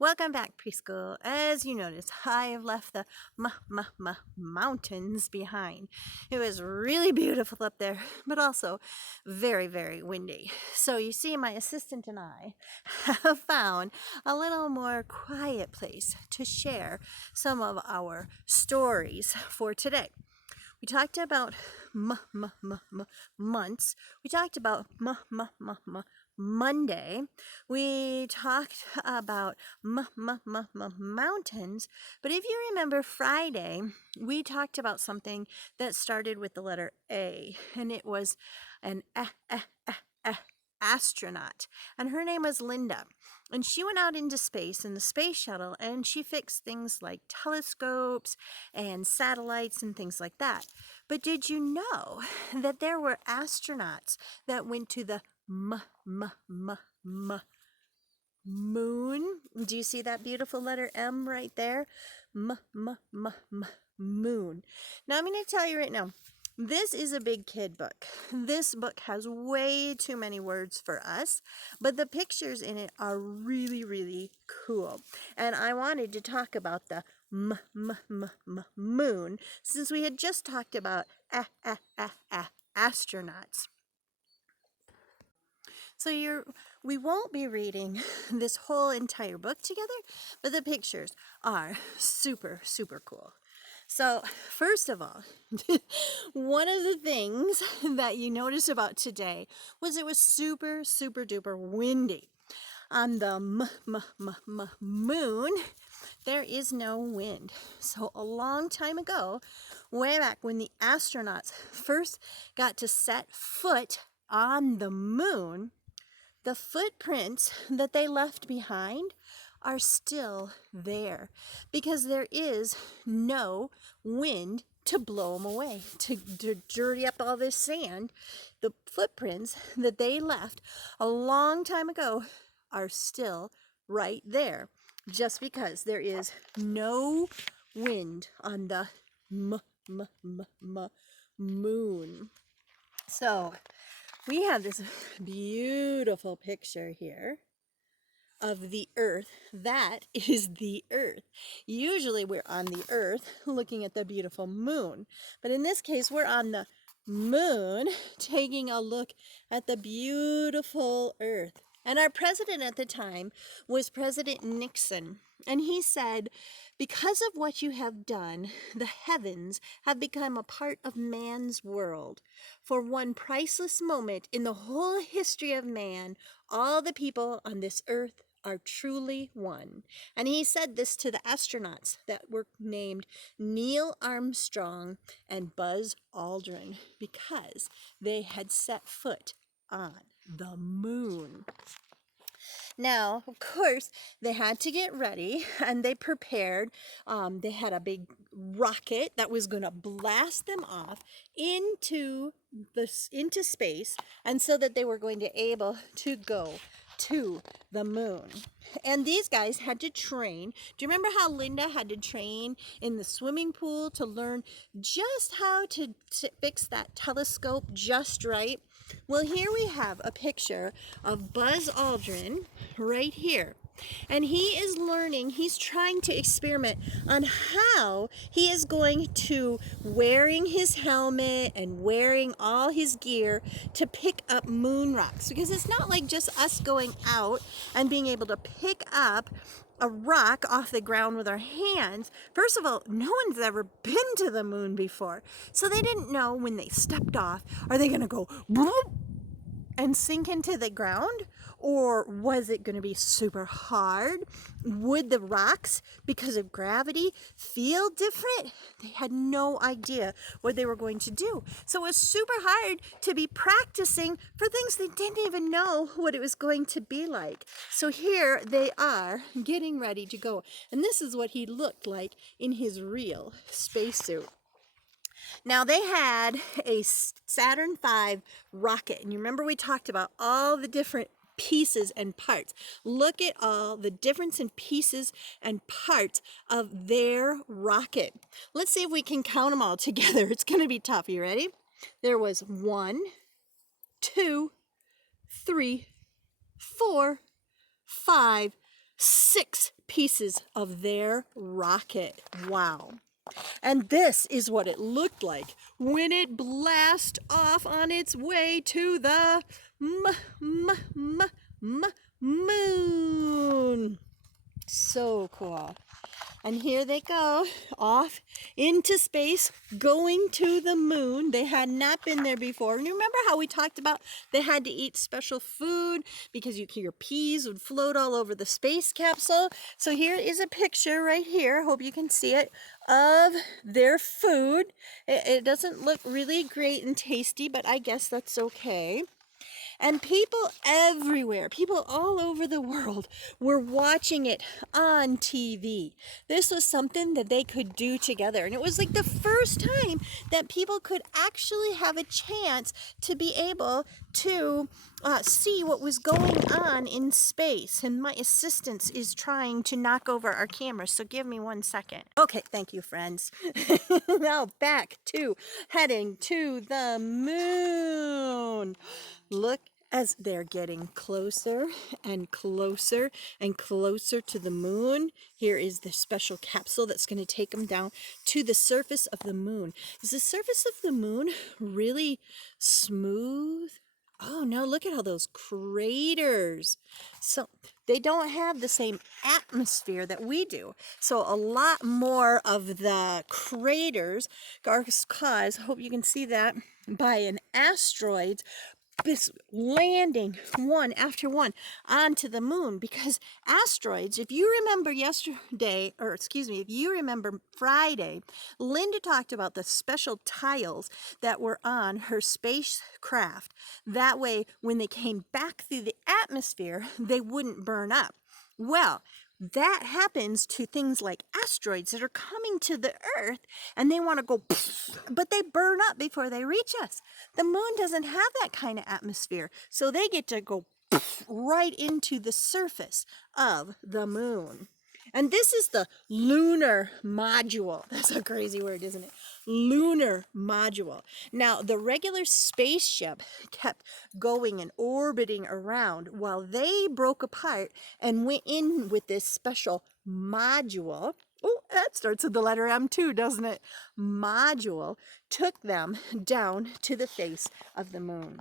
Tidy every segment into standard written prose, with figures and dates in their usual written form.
Welcome back, preschool. As you notice, I have left the mountains behind. It was really beautiful up there, but also very, very windy. So you see, my assistant and I have found a little more quiet place to share some of our stories for today. We talked about months. We talked about Monday. We talked about mountains. But if you remember Friday, we talked about something that started with the letter A, and it was an astronaut, and her name was Linda. And she went out into space in the space shuttle, and she fixed things like telescopes and satellites and things like that. But did you know that there were astronauts that went to the moon? Do you see that beautiful letter M right there? Moon. Now I'm going to tell you right now, this is a big kid book. This book has way too many words for us, but the pictures in it are really, really cool. And I wanted to talk about the moon, since we had just talked about astronauts. So we won't be reading this whole entire book together, but the pictures are super, super cool. So first of all, one of the things that you noticed about today was it was super, super duper windy. On the moon, there is no wind. So a long time ago, way back when the astronauts first got to set foot on the moon, the footprints that they left behind are still there because there is no wind to blow them away, to dirty up all this sand. The footprints that they left a long time ago are still right there, just because there is no wind on the moon. So we have this beautiful picture here of the Earth. That is the Earth. Usually we're on the Earth looking at the beautiful moon, but in this case we're on the moon taking a look at the beautiful Earth. And our president at the time was President Nixon. And he said, because of what you have done, the heavens have become a part of man's world. For one priceless moment in the whole history of man, all the people on this earth are truly one. And he said this to the astronauts that were named Neil Armstrong and Buzz Aldrin because they had set foot on the moon. Now, of course, they had to get ready and they prepared. They had a big rocket that was going to blast them off into space, and so that they were going to able to go to the moon. And these guys had to train. Do you remember how Linda had to train in the swimming pool to learn just how to fix that telescope just right? Well, here we have a picture of Buzz Aldrin right here. And he is learning, he's trying to experiment on how he is going to wearing his helmet and wearing all his gear to pick up moon rocks. Because it's not like just us going out and being able to pick up a rock off the ground with our hands. First of all, no one's ever been to the moon before. So they didn't know when they stepped off, are they going to go boop and sink into the ground? Or was it going to be super hard? Would the rocks, because of gravity, feel different? They had no idea what they were going to do. So it was super hard to be practicing for things they didn't even know what it was going to be like. So here they are getting ready to go. And this is what he looked like in his real spacesuit. Now they had a Saturn V rocket, and you remember we talked about all the different pieces and parts. Look at all the difference in pieces and parts of their rocket. Let's see if we can count them all together. It's going to be tough. You ready? There was 1, 2, 3, 4, 5, 6 pieces of their rocket. Wow. And this is what it looked like when it blasted off on its way to the moon. So cool. And here they go, off into space, going to the moon. They had not been there before. And you remember how we talked about they had to eat special food because your peas would float all over the space capsule? So here is a picture right here, hope you can see it, of their food. It doesn't look really great and tasty, but I guess that's okay. And people everywhere, people all over the world were watching it on TV. This was something that they could do together. And it was like the first time that people could actually have a chance to be able to see what was going on in space. And my assistant is trying to knock over our camera, so give me 1 second. Okay, thank you, friends. Now back to heading to the moon. Look as they're getting closer and closer and closer to the moon. Here is the special capsule that's going to take them down to the surface of the moon. Is the surface of the moon really smooth? Oh no, look at all those craters. So they don't have the same atmosphere that we do. So a lot more of the craters are caused, hope you can see that, by an asteroid this landing one after one onto the moon, because asteroids, if you remember if you remember Friday, Linda talked about the special tiles that were on her spacecraft. That way, when they came back through the atmosphere, they wouldn't burn up. Well, that happens to things like asteroids that are coming to the Earth and they want to go, but they burn up before they reach us. The moon doesn't have that kind of atmosphere, so they get to go right into the surface of the moon. And this is the lunar module. That's a crazy word, isn't it? Lunar module. Now, the regular spaceship kept going and orbiting around while they broke apart and went in with this special module. Oh, that starts with the letter M too, doesn't it? Module took them down to the face of the moon.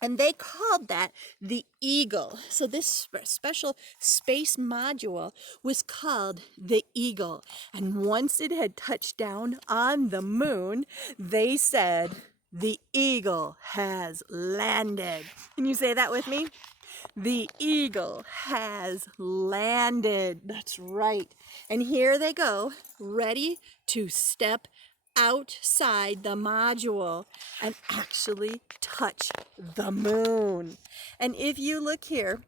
And they called that the Eagle. So this special space module was called the Eagle. And once it had touched down on the moon, they said, the Eagle has landed. Can you say that with me? The Eagle has landed. That's right. And here they go, ready to step outside the module and actually touch the moon. And if you look here,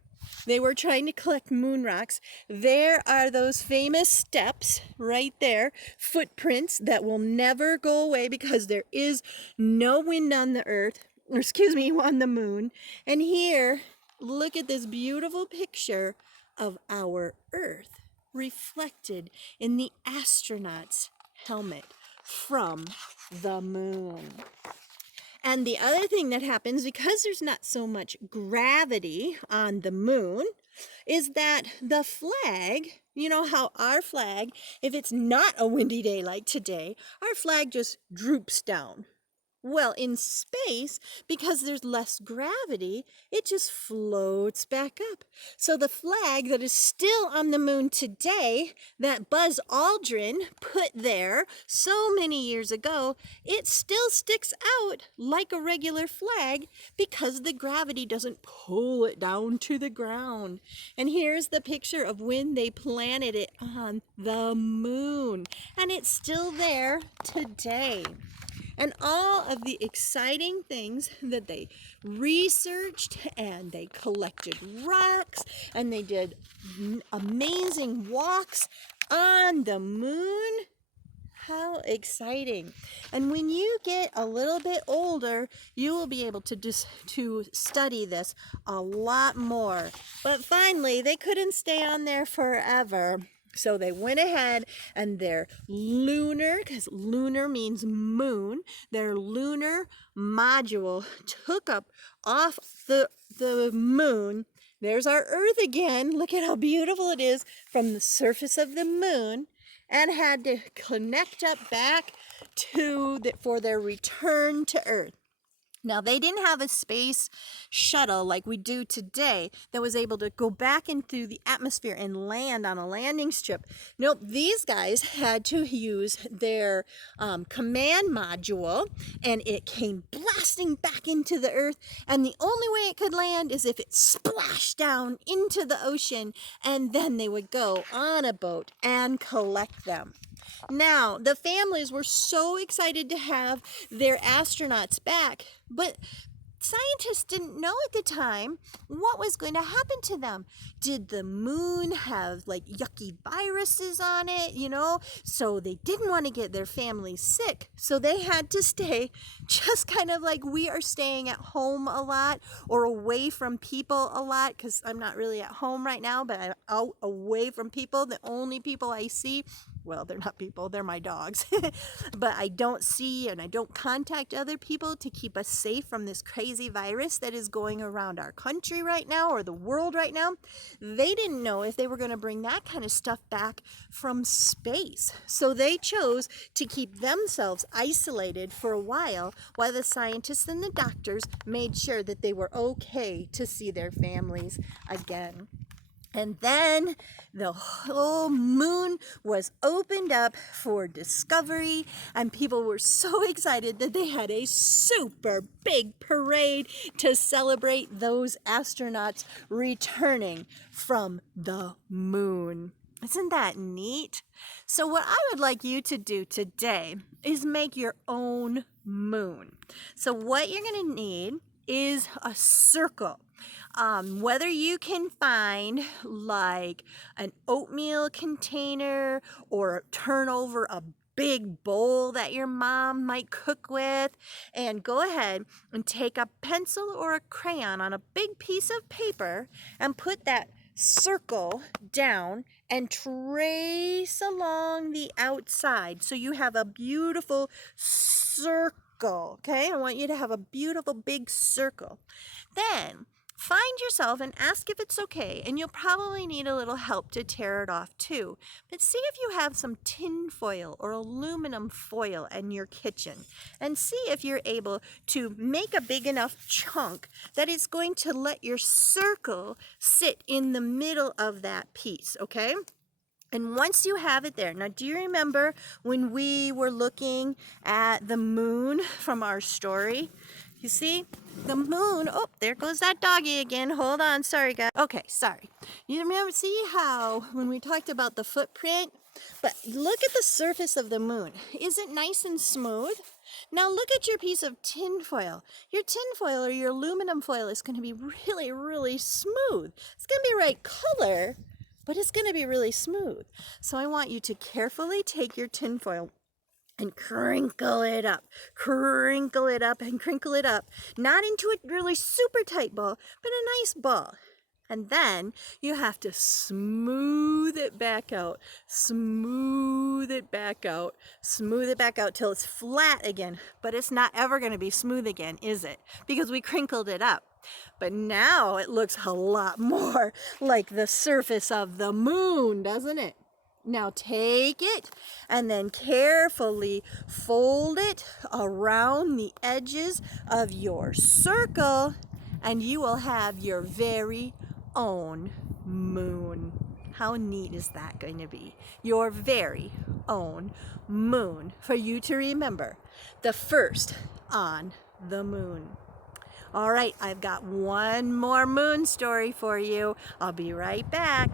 they were trying to collect moon rocks. There are those famous steps right there, footprints that will never go away because there is no wind on the earth, on the moon. And here, look at this beautiful picture of our Earth reflected in the astronaut's helmet from the moon. And the other thing that happens, because there's not so much gravity on the moon, is that the flag, you know how our flag, if it's not a windy day like today, our flag just droops down. Well, in space, because there's less gravity, it just floats back up. So the flag that is still on the moon today, that Buzz Aldrin put there so many years ago, it still sticks out like a regular flag because the gravity doesn't pull it down to the ground. And here's the picture of when they planted it on the moon. And it's still there today. And all of the exciting things that they researched, and they collected rocks, and they did amazing walks on the moon. How exciting. And when you get a little bit older, you will be able to study this a lot more. But finally, they couldn't stay on there forever. So they went ahead and their lunar, because lunar means moon, their lunar module took up off the moon there's our Earth again. Look at how beautiful it is from the surface of the moon, and had to connect up back for their return to Earth. Now, they didn't have a space shuttle like we do today that was able to go back into the atmosphere and land on a landing strip. Nope, these guys had to use their command module, and it came blasting back into the Earth. And the only way it could land is if it splashed down into the ocean, and then they would go on a boat and collect them. Now, the families were so excited to have their astronauts back, but scientists didn't know at the time what was going to happen to them. Did the moon have like yucky viruses on it, So they didn't want to get their families sick. So they had to stay just kind of like we are staying at home a lot or away from people a lot, because I'm not really at home right now, but I'm out away from people. The only people I see, well, they're not people, they're my dogs. But I don't see and I don't contact other people to keep us safe from this crazy virus that is going around our country right now or the world right now. They didn't know if they were going to bring that kind of stuff back from space. So they chose to keep themselves isolated for a while the scientists and the doctors made sure that they were okay to see their families again. And then the whole moon was opened up for discovery, and people were so excited that they had a super big parade to celebrate those astronauts returning from the moon. Isn't that neat? So what I would like you to do today is make your own moon. So what you're going to need is a circle. Whether you can find like an oatmeal container or turn over a big bowl that your mom might cook with, and go ahead and take a pencil or a crayon on a big piece of paper and put that circle down and trace along the outside so you have a beautiful circle. Okay, I want you to have a beautiful big circle. Then find yourself and ask if it's okay, and you'll probably need a little help to tear it off too. But see if you have some tin foil or aluminum foil in your kitchen, and see if you're able to make a big enough chunk that it's going to let your circle sit in the middle of that piece, okay? And once you have it there, now do you remember when we were looking at the moon from our story? You see, the moon, oh, there goes that doggy again. Hold on, sorry guys. Okay, sorry. You remember, see how when we talked about the footprint? But look at the surface of the moon. Is it nice and smooth? Now look at your piece of tin foil. Your tin foil or your aluminum foil is going to be really, really smooth. It's going to be right color, but it's going to be really smooth. So I want you to carefully take your tin foil and crinkle it up, and crinkle it up. Not into a really super tight ball, but a nice ball. And then you have to smooth it back out, smooth it back out till it's flat again. But it's not ever going to be smooth again, is it? Because we crinkled it up. But now it looks a lot more like the surface of the moon, doesn't it? Now take it and then carefully fold it around the edges of your circle, and you will have your very own moon. How neat is that going to be? Your very own moon for you to remember, the first on the moon. All right, I've got one more moon story for you. I'll be right back.